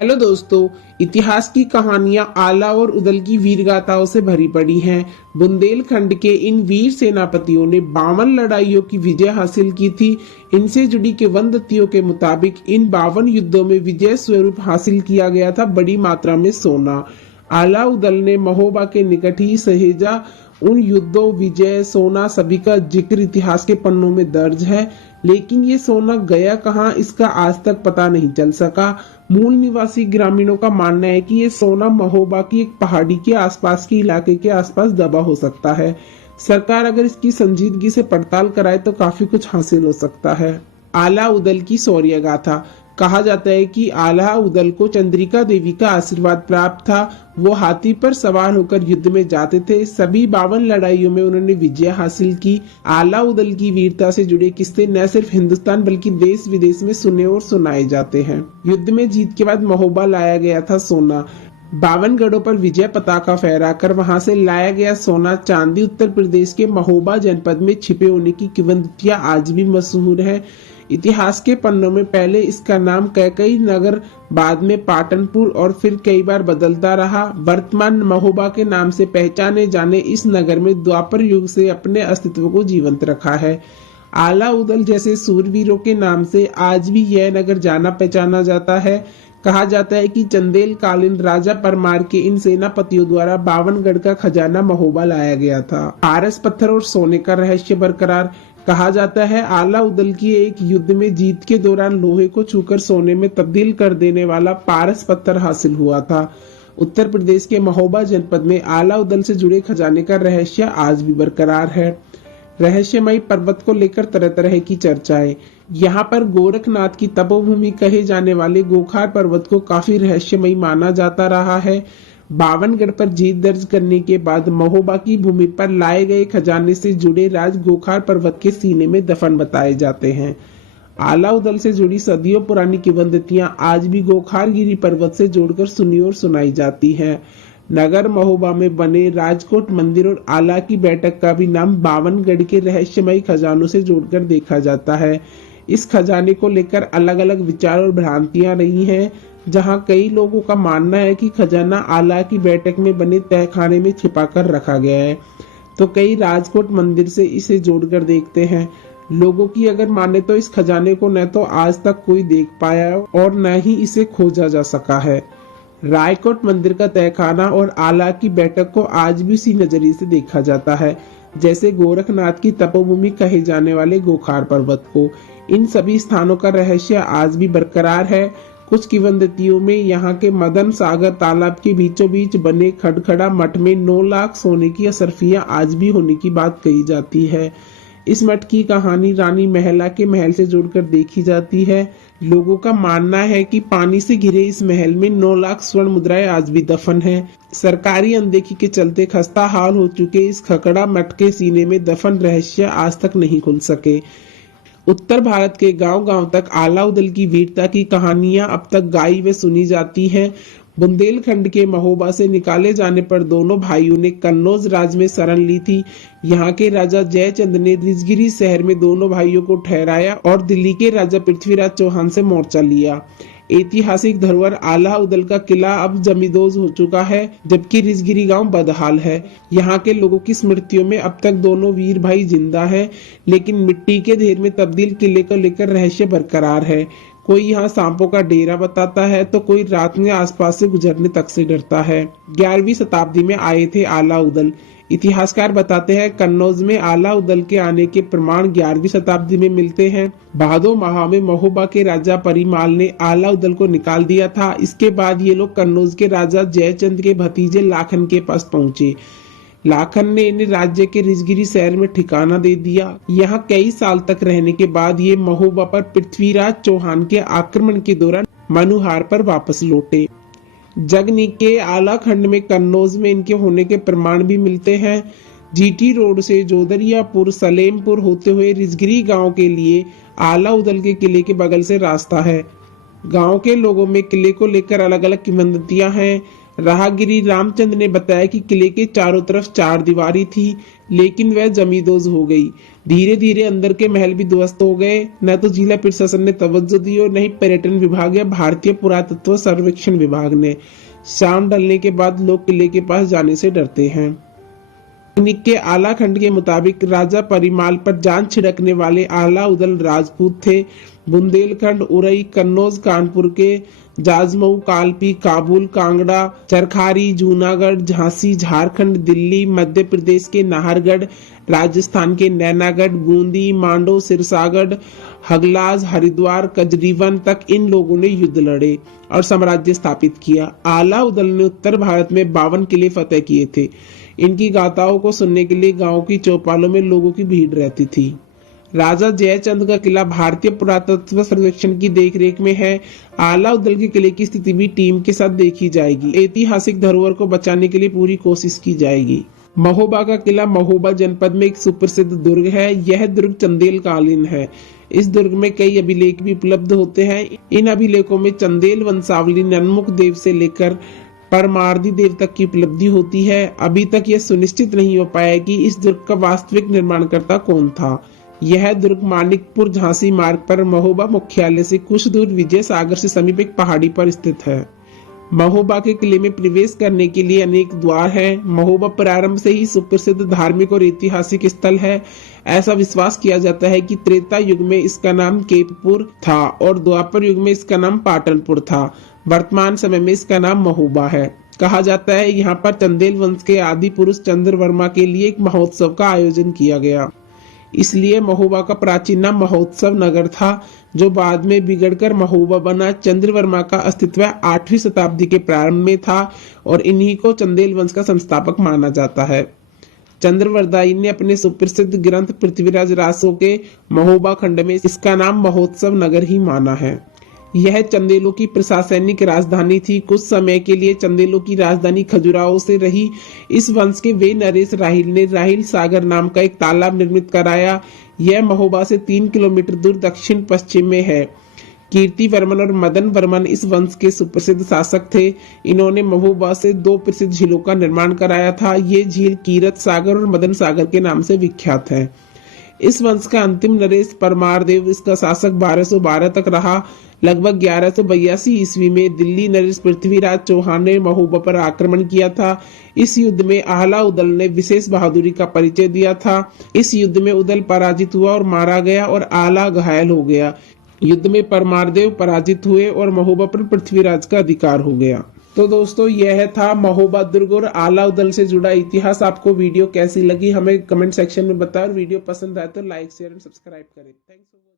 Hello दोस्तों, इतिहास की कहानियां आला और उदल की वीर गाथाओं से भरी पड़ी हैं। बुंदेलखंड के इन वीर सेनापतियों ने 52 लड़ाइयों की विजय हासिल की थी। इनसे जुड़ी किंवदंतियों के मुताबिक इन 52 युद्धों में विजय स्वरूप हासिल किया गया था बड़ी मात्रा में सोना। आला उदल ने महोबा के निकट ही सहेजा। उन युद्धों, विजय, सोना सभी का जिक्र इतिहास के पन्नों में दर्ज है, लेकिन ये सोना गया कहाँ, इसका आज तक पता नहीं चल सका। मूल निवासी ग्रामीणों का मानना है कि ये सोना महोबा की एक पहाड़ी के आसपास के इलाके के आसपास दबा हो सकता है। सरकार अगर इसकी संजीदगी से पड़ताल कराए तो काफी कुछ हासिल हो सकता है। आला उदल की शौर्य गाथा। कहा जाता है कि आला उदल को चंद्रिका देवी का आशीर्वाद प्राप्त था। वो हाथी पर सवार होकर युद्ध में जाते थे। सभी 52 लड़ाइयों में उन्होंने विजय हासिल की। आला उदल की वीरता से जुड़े किस्से न सिर्फ हिंदुस्तान बल्कि देश विदेश में सुने और सुनाए जाते हैं। युद्ध में जीत के बाद महोबा लाया गया था सोना। 52 गढ़ों पर विजय पताका फहराकर वहां से लाया गया सोना चांदी उत्तर प्रदेश के महोबा जनपद में छिपे होने की किंवदंतियां आज भी मशहूर है। इतिहास के पन्नों में पहले इसका नाम कैकई नगर, बाद में पाटनपुर और फिर कई बार बदलता रहा। वर्तमान महोबा के नाम से पहचाने जाने इस नगर में द्वापर युग से अपने अस्तित्व को जीवंत रखा है। आला उदल जैसे सूरवीरों के नाम से आज भी यह नगर जाना पहचाना जाता है। कहा जाता है कि चंदेल कालीन राजा परमार के इन सेनापतियों द्वारा 52 गढ़ का खजाना महोबा लाया गया था। पारस पत्थर और सोने का रहस्य बरकरार। कहा जाता है आला उदल की एक युद्ध में जीत के दौरान लोहे को छूकर सोने में तब्दील कर देने वाला पारस पत्थर हासिल हुआ था। उत्तर प्रदेश के महोबा जनपद में आला उदल से जुड़े खजाने का रहस्य आज भी बरकरार है। रहस्यमयी पर्वत को लेकर तरह तरह की चर्चाएं। यहाँ पर गोरखनाथ की तपोभूमि कहे जाने वाले गोखार पर्वत को काफी रहस्यमयी माना जाता रहा है। 52 गढ़ पर जीत दर्ज करने के बाद महोबा की भूमि पर लाए गए खजाने से जुड़े राज गोखार पर्वत के सीने में दफन बताए जाते हैं। आला उदल से जुड़ी सदियों पुरानी किंवदंतियां आज भी गोखारगिरी पर्वत से जोड़कर सुनी और सुनाई जाती हैं। नगर महोबा में बने राजकोट मंदिर और आला की बैठक का भी नाम 52 गढ़ के रहस्यमयी खजानों से जोड़कर देखा जाता है। इस खजाने को लेकर अलग अलग विचार और भ्रांतियां रही हैं, जहां कई लोगों का मानना है कि खजाना आला की बैठक में बने तहखाने में छिपाकर रखा गया है, तो कई राजकोट मंदिर से इसे जोड़कर देखते हैं। लोगों की अगर माने तो इस खजाने को न तो आज तक कोई देख पाया और न ही इसे खोजा जा सका है। रायकोट मंदिर का तहखाना और आला की बैठक को आज भी उसी नजरिए से देखा जाता है जैसे गोरखनाथ की तपोभूमि कहे जाने वाले गोखार पर्वत को। इन सभी स्थानों का रहस्य आज भी बरकरार है। कुछ किंवदंतियों में यहाँ के मदन सागर तालाब के बीचों बीच बने खड़खड़ा मठ में 9 लाख सोने की असरफियां आज भी होने की बात कही जाती है। इस मठ की कहानी रानी महला के महल से जोड़कर देखी जाती है। लोगों का मानना है कि पानी से घिरे इस महल में 9 लाख स्वर्ण मुद्राएं आज भी दफन हैं। सरकारी अनदेखी के चलते खस्ता हाल हो चुके इस खकड़ा मठ के सीने में दफन रहस्य आज तक नहीं खुल सके। उत्तर भारत के गांव-गांव तक आला उदल की वीरता की कहानियां अब तक गाई व सुनी जाती हैं। बुंदेलखंड के महोबा से निकाले जाने पर दोनों भाइयों ने कन्नौज राज में शरण ली थी। यहाँ के राजा जयचंद ने रिजगिरी शहर में दोनों भाइयों को ठहराया और दिल्ली के राजा पृथ्वीराज चौहान से मोर्चा लिया। ऐतिहासिक धरोहर आला उदल का किला अब जमींदोज हो चुका है, जबकि रिजगिरी गांव बदहाल है। यहाँ के लोगों की स्मृतियों में अब तक दोनों वीर भाई जिंदा है, लेकिन मिट्टी के ढेर में तब्दील किले को लेकर रहस्य बरकरार है। कोई यहाँ सांपों का डेरा बताता है तो कोई रात में आसपास से गुजरने तक से डरता है। 11वीं शताब्दी में आए थे आला उदल। इतिहासकार बताते हैं कन्नौज में आला उदल के आने के प्रमाण 11वीं शताब्दी में मिलते हैं। भादो माह में महोबा के राजा परिमाल ने आला उदल को निकाल दिया था। इसके बाद ये लोग कन्नौज के राजा जयचंद के भतीजे लाखन के पास पहुंचे। लाखन ने इन्हें राज्य के रिजगिरी शहर में ठिकाना दे दिया। यहाँ कई साल तक रहने के बाद ये महोबा पर पृथ्वीराज चौहान के आक्रमण के दौरान मनुहार पर वापस लौटे। जगनी के आला खंड में कन्नौज में इनके होने के प्रमाण भी मिलते हैं। जीटी रोड से जोदरियापुर सलेमपुर होते हुए रिजगिरी गांव के लिए आला उदल के किले के बगल से रास्ता है। गांव के लोगों में किले को लेकर अलग अलग किंवदंतियां हैं। राहगीरी रामचंद्र ने बताया कि किले के चारों तरफ चार दीवारी थी, लेकिन वह जमींदोज हो गई। धीरे धीरे अंदर के महल भी ध्वस्त हो गए। न तो जिला प्रशासन ने तवज्जो दी और न ही पर्यटन विभाग या भारतीय पुरातत्व सर्वेक्षण विभाग ने। शाम ढलने के बाद लोग किले के पास जाने से डरते हैं। तकनीक के आला खंड के मुताबिक राजा परिमाल पर जान छिड़कने वाले आला उदल राजपूत थे। बुंदेलखंड, उरई, कन्नौज, कानपुर के जाजमऊ, कालपी, काबुल, कांगड़ा, चरखारी, जूनागढ़, झांसी, झारखंड, दिल्ली, मध्य प्रदेश के नाहरगढ़, राजस्थान के नैनागढ़, बूंदी, मांडो, सिरसागढ़, हगलाज, हरिद्वार, कजरीवन तक इन लोगों ने युद्ध लड़े और साम्राज्य स्थापित किया। आला उदल ने उत्तर भारत में 52 किले फतेह किए थे। इनकी गाथाओं को सुनने के लिए गांव की चौपालों में लोगों की भीड़ रहती थी। राजा जयचंद का किला भारतीय पुरातत्व सर्वेक्षण की देखरेख में है। आला उदल के किले की स्थिति भी टीम के साथ देखी जाएगी। ऐतिहासिक धरोहर को बचाने के लिए पूरी कोशिश की जाएगी। महोबा का किला महोबा जनपद में एक सुप्रसिद्ध दुर्ग है। यह दुर्ग चंदेल कालीन है। इस दुर्ग में कई अभिलेख भी उपलब्ध होते हैं। इन अभिलेखों में चंदेल वंशावली नन्मुख देव से लेकर परमार्दी देव तक की उपलब्धि होती है। अभी तक यह सुनिश्चित नहीं हो पाया कि इस दुर्ग का वास्तविक निर्माणकर्ता कौन था। यह दुर्ग मानिकपुर झांसी मार्ग पर महोबा मुख्यालय से कुछ दूर विजय सागर से समीप एक पहाड़ी पर स्थित है। महोबा के किले में प्रवेश करने के लिए अनेक द्वार हैं। महोबा प्रारंभ से ही सुप्रसिद्ध धार्मिक और ऐतिहासिक स्थल है। ऐसा विश्वास किया जाता है कि त्रेता युग में इसका नाम केपपुर था और द्वापर युग में इसका नाम पाटनपुर था। वर्तमान समय में इसका नाम महोबा है। कहा जाता है यहाँ पर चंदेल वंश के आदि पुरुष चंद्रवर्मा के लिए एक महोत्सव का आयोजन किया गया, इसलिए महोबा का प्राचीन नाम महोत्सव नगर था, जो बाद में बिगड़कर महोबा बना। चंद्रवर्मा का अस्तित्व 8वीं शताब्दी के प्रारंभ में था और इन्हीं को चंदेल वंश का संस्थापक माना जाता है। चंद्रवरदायी ने अपने सुप्रसिद्ध ग्रंथ पृथ्वीराज रासो के महोबा खंड में इसका नाम महोत्सव नगर ही माना है। यह चंदेलों की प्रशासनिक राजधानी थी। कुछ समय के लिए चंदेलों की राजधानी खजुराहो से रही। इस वंश के वे नरेश राहिल ने राहिल सागर नाम का एक तालाब निर्मित कराया। यह महोबा से 3 किलोमीटर दूर दक्षिण पश्चिम में है। कीर्ति वर्मन और मदन वर्मन इस वंश के सुप्रसिद्ध शासक थे। इन्होंने महोबा से 2 प्रसिद्ध झीलों का निर्माण कराया था। ये झील कीरत सागर और मदन सागर के नाम से विख्यात है। इस वंश का अंतिम नरेश परमार देव इसका शासक 1212 तक रहा। लगभग 1182 ईस्वी में दिल्ली नरेश पृथ्वीराज चौहान ने महोबा पर आक्रमण किया था। इस युद्ध में आला उदल ने विशेष बहादुरी का परिचय दिया था। इस युद्ध में उदल पराजित हुआ और मारा गया और आला घायल हो गया। युद्ध में परमारदेव पराजित हुए और महोबा पर पृथ्वीराज का अधिकार हो गया। तो दोस्तों, यह था महोबा दुर्ग और आला उदल से जुड़ा इतिहास। आपको वीडियो कैसी लगी हमें कमेंट सेक्शन में बताएं और वीडियो पसंद आए तो लाइक शेयर एंड सब्सक्राइब करें। थैंक्स।